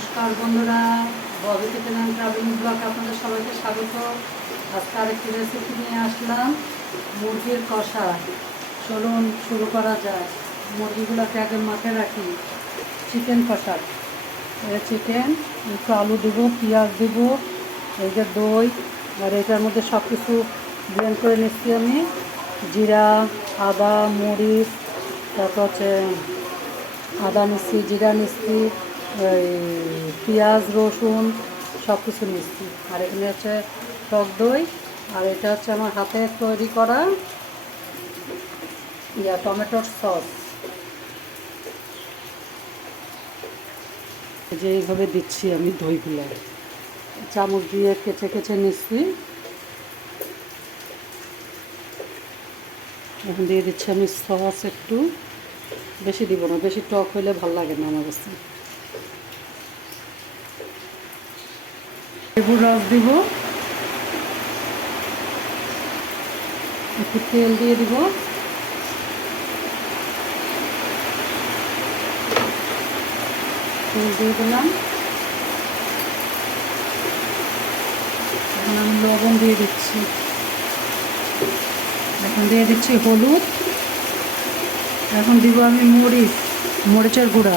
নমস্কার বন্ধুরা, Bobby kitchen and travelling blog আপনাদের সবাইকে স্বাগত। আজকে আরেকটি রেসিপি নিয়ে আসলাম, মুরগির কষা। চলুন শুরু করা যায়। মুরগিগুলোকে আগে মাখে রাখি। চিকেন কষা, চিকেন, একটু আলু দেবো, পেঁয়াজ দেবো, এই যে দই, আর এটার মধ্যে সব কিছু ব্লেন্ড করে নিচ্ছি আমি। জিরা, আদা, মরিচ, তারপর হচ্ছে আদা নিচ্ছি, জিরা নিচ্ছি, পেঁয়াজ, রসুন সব কিছু নিচ্ছি। আর এখানে হচ্ছে টক দই, আর এটা হচ্ছে আমার হাতে তৈরি করা টমেটোর সস। যে এইভাবে দিচ্ছি আমি দইগুলো, চামচ দিয়ে কেচে কেচে নিচ্ছি। এখন দিয়ে দিচ্ছি আমি সস, একটু বেশি দিব না, বেশি টক হইলে ভালো লাগে না আমার কাছে। লেবুর রস দিব, একটু তেল দিয়ে দিব, তেল দিয়ে দিলাম। এখন আমি লবণ দিয়ে দিচ্ছি, এখন দিয়ে দিচ্ছি হলুদ, এখন দিব আমি মরিচের গুঁড়া।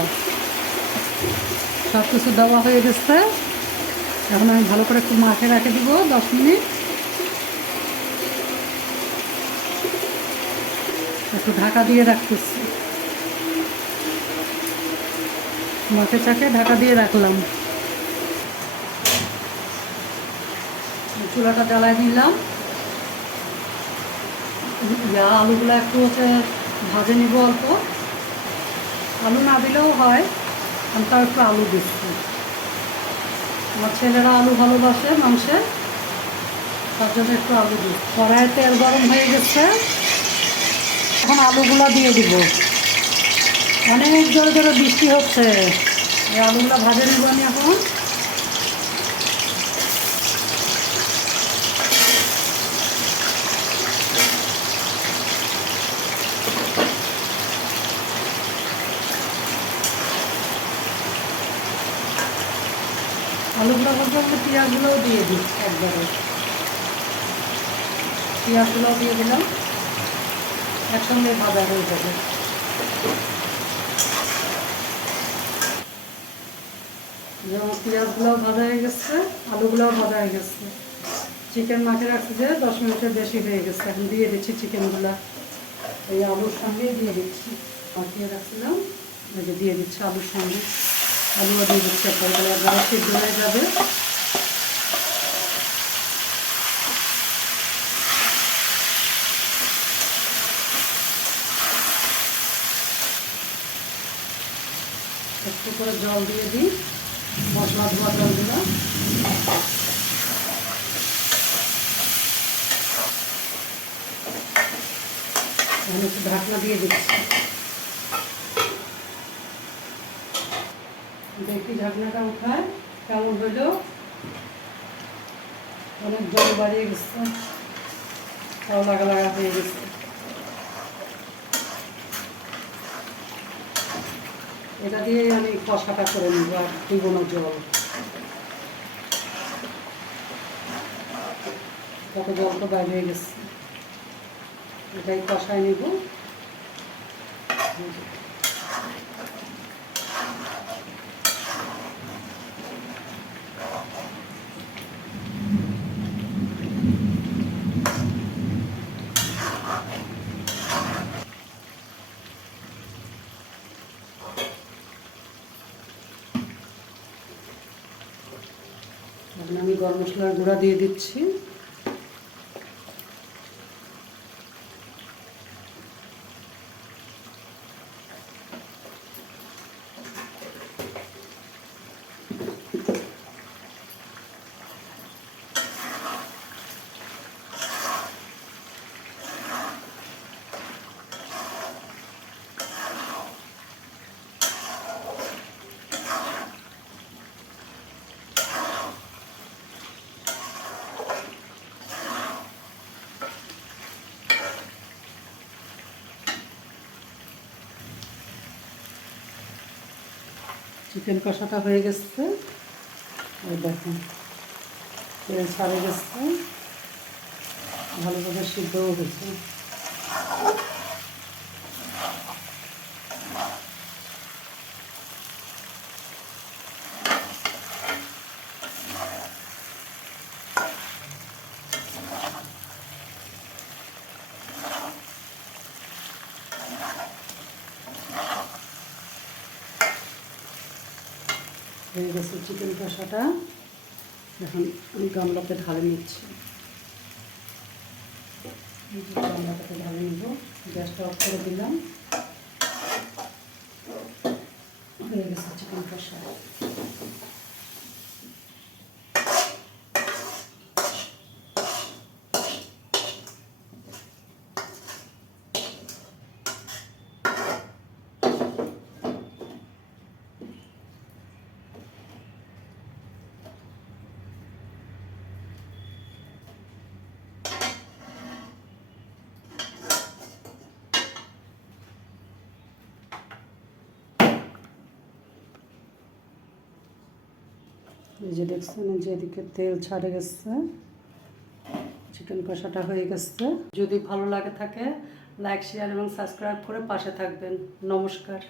সব কিছু দেওয়া হয়ে গেছে। এখন আমি ভালো করে একটু মাখে রেখে দিব 10 মিনিট। একটু ঢাকা দিয়ে রাখতেছি, মাখে চাকে ঢাকা দিয়ে রাখলাম। চুলাটা জ্বালায় দিলাম। আলুগুলো একটু হচ্ছে ভাজে নিব অল্প। আলু না দিলেও হয়, আমি তাও একটু আলু দিচ্ছি। আমার ছেলেরা আলু ভালোবাসে মাংসে, তার জন্য একটু আলু দিই। কড়াইয়ে তেল গরম হয়ে গেছে, এখন আলুগুলো দিয়ে দিব। অনেক জোরে জোরে বৃষ্টি হচ্ছে, এই আলুগুলো ভাজে নিব আমি এখন। আলুগুলো বলতে বলতে পেঁয়াজগুলোও দিয়ে দিই একবারে। পেঁয়াজগুলোও দিয়ে দিলাম, একসঙ্গে ভাজা হয়ে যাবে। যেমন পেঁয়াজগুলোও ভাজা হয়ে গেছে, আলুগুলোও ভাজা হয়ে গেছে। চিকেন মাখে রাখছি যে 10 মিনিটের বেশি হয়ে গেছে। এখন দিয়ে দিচ্ছি চিকেনগুলো, এই আলুর সঙ্গে দিয়ে দিচ্ছি। মাখিয়ে রাখছিলাম, এই যে দিয়ে দিচ্ছি আলুর সঙ্গে। আলুও দিয়ে দিচ্ছি, একবারে সিদ্ধ হয়ে যাবে। একটু করে জল দিয়ে দিই, মশলা ধোয়া জলগুলো। এখন একটু ঢাকনা দিয়ে দিচ্ছি, দেখি ঢাকনাটা উঠায় কেমন হইলো। অনেক জল বাড়িয়ে গেছে, তাও লাগা লাগা হয়ে গেছে। এটা দিয়ে আমি কষাটা করে নিব, আর দিব না জল। কত জল তো বাইরে হয়ে গেছে, এটাই কষায় নিব। এখন আমি গরম মশলার গুঁড়া দিয়ে দিচ্ছি। চিকেন কষাটা হয়ে গেছে, এই দেখুন তেল ছাড়ে গেছে, ভালোভাবে সিদ্ধও হয়েছে। হয়ে গেছে চিকেন কষাটা, এখন আমি গামলাতে ঢালে নিচ্ছি। গামলাটাকে ঢালে নিব, গ্যাসটা অফ করে দিলাম। হয়ে গেছে চিকেন কষা। এই যে দেখছেন, যে এদিকে তেল ছাড়ে গেছে, চিকেন কষাটা হয়ে গেছে। যদি ভালো লাগে থাকে লাইক, শেয়ার এবং সাবস্ক্রাইব করে পাশে থাকবেন। নমস্কার।